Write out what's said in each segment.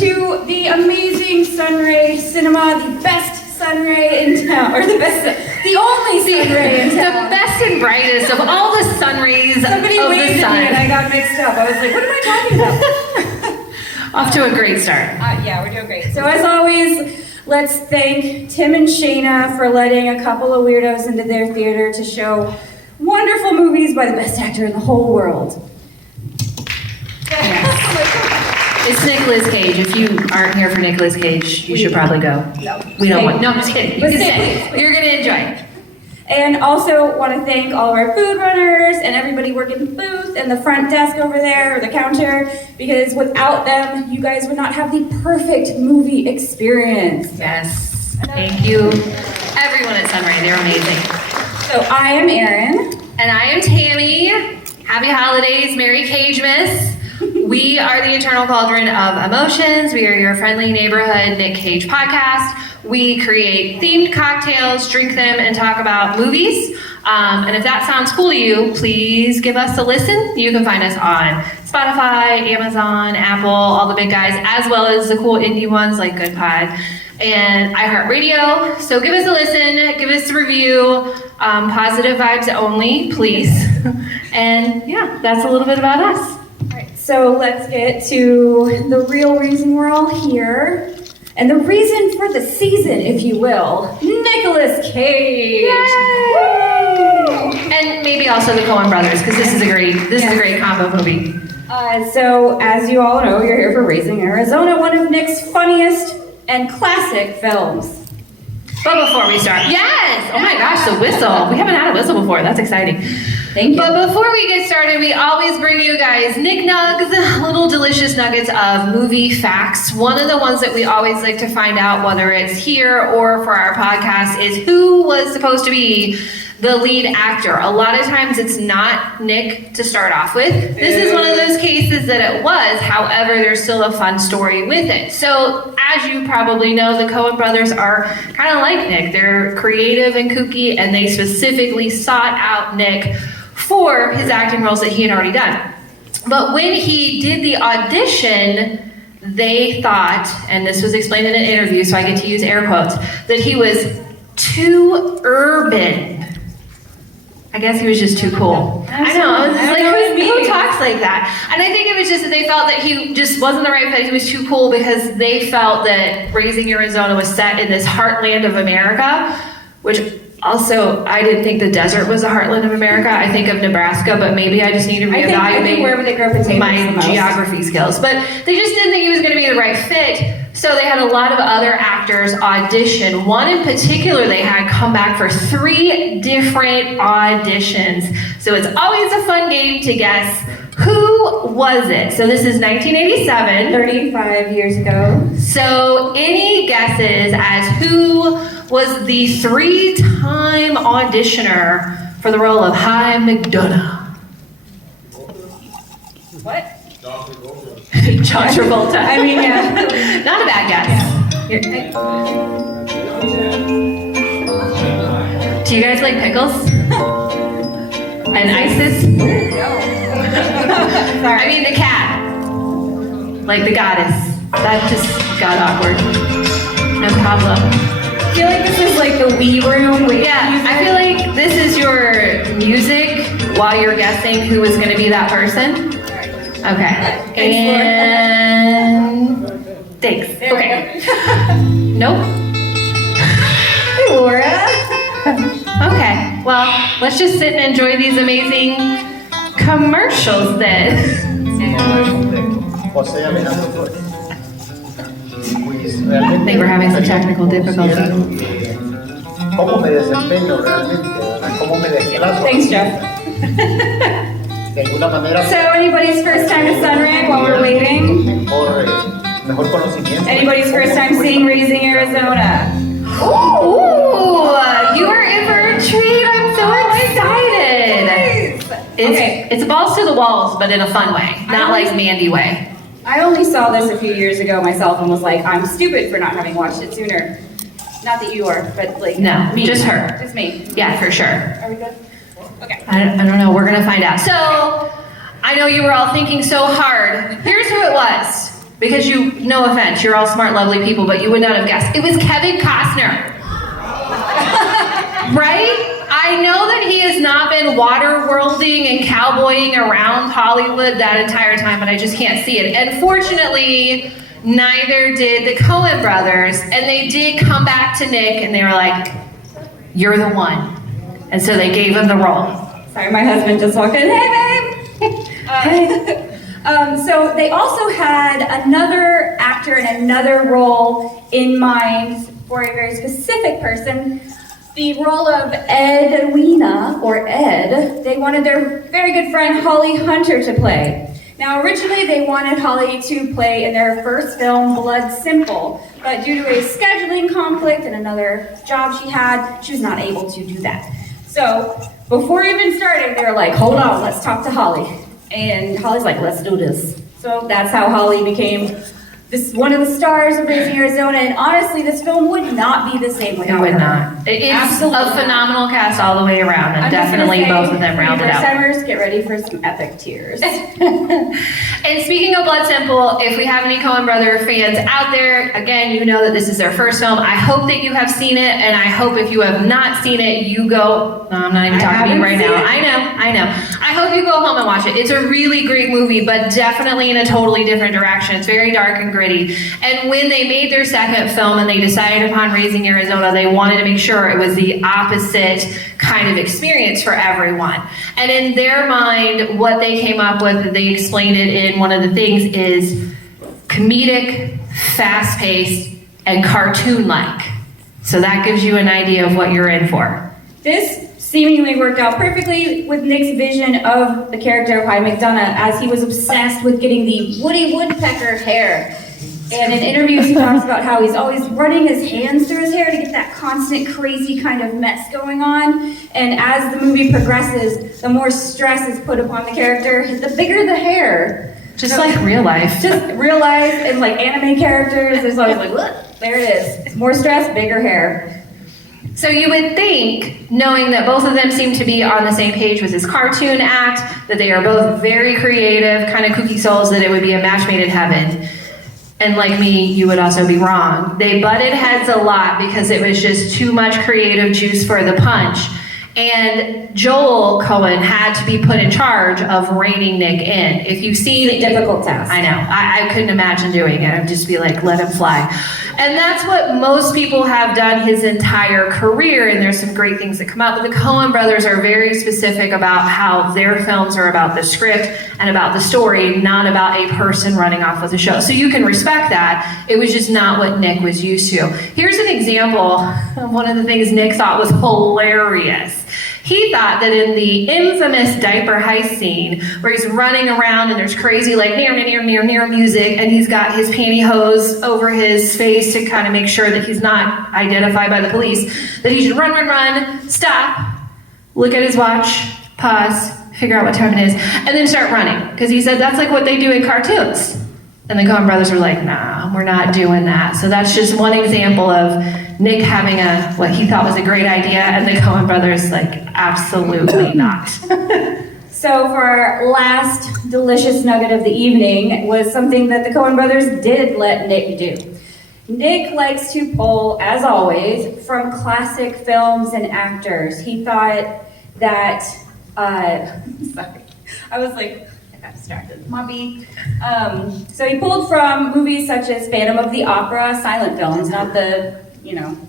to the amazing Sunray Cinema, the best Sunray in town, or the only Sunray in town. The best and brightest of all the sunrays Somebody of waved the sun. at me and I got mixed up. I was like, what am I talking about? Off to a great start. Yeah, we're doing great. So as always, let's thank Tim and Shayna for letting a couple of weirdos into their theater to show wonderful movies by the best actor in the whole world. It's Nicolas Cage. If you aren't here for Nicolas Cage, you should probably go. No. We don't want. No, I'm just kidding. You But can stay, stay. You're gonna enjoy it. And also want to thank all of our food runners and everybody working the booth and the front desk over there, or the counter, because without them, you guys would not have the perfect movie experience. Yes. Thank you, everyone at Sunray. They're amazing. So I am Erin. And I am Tammy. Happy holidays, Merry Cagemas. We are the Eternal Cauldron of Emotions. We are your friendly neighborhood Nick Cage podcast. We create themed cocktails, drink them, and talk about movies. And if that sounds cool to you, please give us a listen. You can find us on Spotify, Amazon, Apple, all the big guys, as well as the cool indie ones like Good Pod and iHeartRadio. So give us a listen, give us a review, positive vibes only, please. And yeah, that's a little bit about us. All right, so let's get to the real reason we're all here. And the reason for the season, if you will, Nicolas Cage. Yay! And maybe also the Coen brothers, because this is a great combo movie. So as you all know, you're here for Raising Arizona, one of Nick's funniest and classic films. But before we start, yes! Oh my gosh, the whistle. We haven't had a whistle before. That's exciting. Thank you. But before we get started, we always bring you guys Nick Nugs, little delicious nuggets of movie facts. One of the ones that we always like to find out, whether it's here or for our podcast, is who was supposed to be the lead actor. A lot of times it's not Nick to start off with. This is one of those cases that it was. However, there's still a fun story with it. So as you probably know, the Coen brothers are kind of like Nick. They're creative and kooky, and they specifically sought out Nick for his acting roles that he had already done. But when he did the audition, they thought, and this was explained in an interview, so I get to use air quotes, that he was too urban. I guess he was just too cool. I know, it's like, who talks like that? And I think it was just that they felt that he just wasn't the right fit. He was too cool because they felt that Raising Arizona was set in this heartland of America, which also, I didn't think the desert was the heartland of America. I think of Nebraska, but maybe I just need to reevaluate I think wherever they grow potatoes my geography skills. But they just didn't think he was going to be the right fit. So they had a lot of other actors audition. One in particular they had come back for 3 different auditions. So it's always a fun game to guess who was it. So this is 1987. 35 years ago. So any guesses as who was the 3-time auditioner for the role of High McDonough? What? John Travolta. I mean, yeah. Not a bad guess. Do you guys like pickles? And ISIS? No. Sorry. I mean the cat. Like the goddess. That just got awkward. No problem. I feel like this is like the Wii room. Yeah, I feel like this is your music while you're guessing who was going to be that person. Okay. And thanks. Okay. Nope. Hey, Laura. Okay. Well, let's just sit and enjoy these amazing commercials then. I think we're having some technical difficulty. Thanks, Jeff. So, anybody's first time to Sunray while we're waiting? Anybody's first time seeing Raising Arizona? Ooh, you are in for a treat. I'm so excited. It's balls to the walls, but in a fun way, not like Mandy way. I only saw this a few years ago myself and was like, I'm stupid for not having watched it sooner. Not that you are, but like no, me. Just her. Just me. Yeah, for sure. Are we good? Okay. I don't know. We're gonna find out. So, I know you were all thinking so hard. Here's who it was. Because no offense, you're all smart, lovely people, but you would not have guessed. It was Kevin Costner. Right? I know that he has not been water worlding and cowboying around Hollywood that entire time, but I just can't see it. And fortunately, neither did the Coen brothers, and they did come back to Nick and they were like, "You're the one." And so they gave him the role. Sorry, my husband just walked in. Hey, babe! So they also had another actor and another role in mind for a very specific person. The role of Edwina, or Ed, they wanted their very good friend Holly Hunter to play. Now, originally they wanted Holly to play in their first film, Blood Simple, but due to a scheduling conflict and another job she had, she was not able to do that. So, before even starting, they were like, hold on, let's talk to Holly. And Holly's like, let's do this. So that's how Holly became one of the stars of Raising Arizona, and honestly, this film would not be the same without her. It would not. It's a phenomenal cast all the way around, and definitely both of them rounded out. First-timers, get ready for some epic tears. And speaking of Blood Simple, if we have any Coen Brother fans out there, again, you know that this is their first film. I hope that you have seen it, and I hope if you have not seen it, you go. No, I'm not even talking to you right now. I know. I hope you go home and watch it. It's a really great movie, but definitely in a totally different direction. It's very dark and gritty. And when they made their second film and they decided upon Raising Arizona, they wanted to make sure it was the opposite kind of experience for everyone. And in their mind, what they came up with, they explained it in one of the things, is comedic, fast-paced, and cartoon-like. So that gives you an idea of what you're in for. This seemingly worked out perfectly with Nick's vision of the character of Hy McDonough, as he was obsessed with getting the Woody Woodpecker hair. And in interviews, he talks about how he's always running his hands through his hair to get that constant, crazy kind of mess going on. And as the movie progresses, the more stress is put upon the character, the bigger the hair. Just like real life. Just real life and like anime characters, there's always like, look, there it is. More stress, bigger hair. So you would think, knowing that both of them seem to be on the same page with this cartoon act, that they are both very creative, kind of kooky souls, that it would be a match made in heaven. And like me, you would also be wrong. They butted heads a lot because it was just too much creative juice for the punch. And Joel Coen had to be put in charge of reining Nick in. If you've seen it's a difficult task. I know. I couldn't imagine doing it. I'd just be like, let him fly. And that's what most people have done his entire career, and there's some great things that come out. But the Coen brothers are very specific about how their films are about the script and about the story, not about a person running off with a show. So you can respect that. It was just not what Nick was used to. Here's an example of one of the things Nick thought was hilarious. He thought that in the infamous diaper heist scene, where he's running around and there's crazy like near music, and he's got his pantyhose over his face to kind of make sure that he's not identified by the police, that he should run, stop, look at his watch, pause, figure out what time it is, and then start running. Because he said that's like what they do in cartoons. And the Coen brothers were like, nah, we're not doing that. So that's just one example of Nick having what he thought was a great idea, and the Coen brothers like, absolutely not. So for our last delicious nugget of the evening was something that the Coen brothers did let Nick do. Nick likes to pull, as always, from classic films and actors. He thought that, sorry, I was like, I got distracted. Mommy. So he pulled from movies such as Phantom of the Opera, silent films, not the,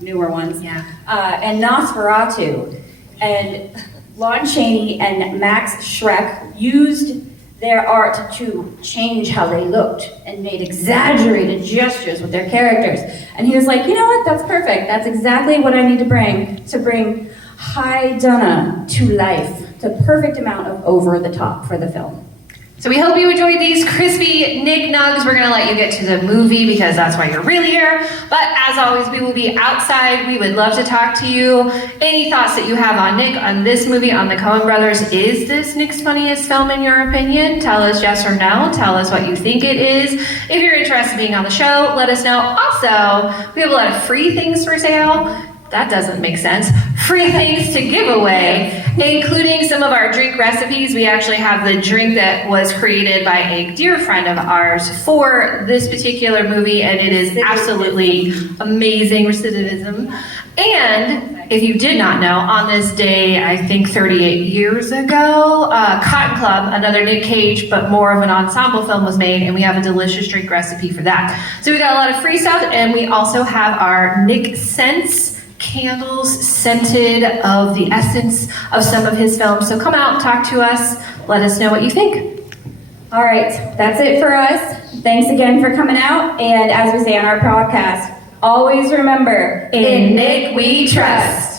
newer ones. Yeah. And Nosferatu. And Lon Chaney and Max Schreck used their art to change how they looked and made exaggerated gestures with their characters. And he was like, you know what, that's perfect. That's exactly what I need to bring Hy Dunna to life. The perfect amount of over the top for the film. So we hope you enjoyed these crispy Nick Nugs. We're going to let you get to the movie because that's why you're really here. But as always, we will be outside. We would love to talk to you. Any thoughts that you have on Nick, on this movie, on the Coen brothers? Is this Nick's funniest film in your opinion? Tell us yes or no. Tell us what you think it is. If you're interested in being on the show, let us know. Also, we have a lot of free things for sale. that doesn't make sense, free things to give away, including some of our drink recipes. We actually have the drink that was created by a dear friend of ours for this particular movie, and it is absolutely amazing. Recidivism. And if you did not know, on this day, I think 38 years ago, Cotton Club, another Nick Cage, but more of an ensemble film, was made, and we have a delicious drink recipe for that. So we got a lot of free stuff, and we also have our Nick Scents candles scented of the essence of some of his films. So come out, talk to us, let us know what you think. All right, that's it for us. Thanks again for coming out, and as we say on our podcast, always remember, In Nick we trust.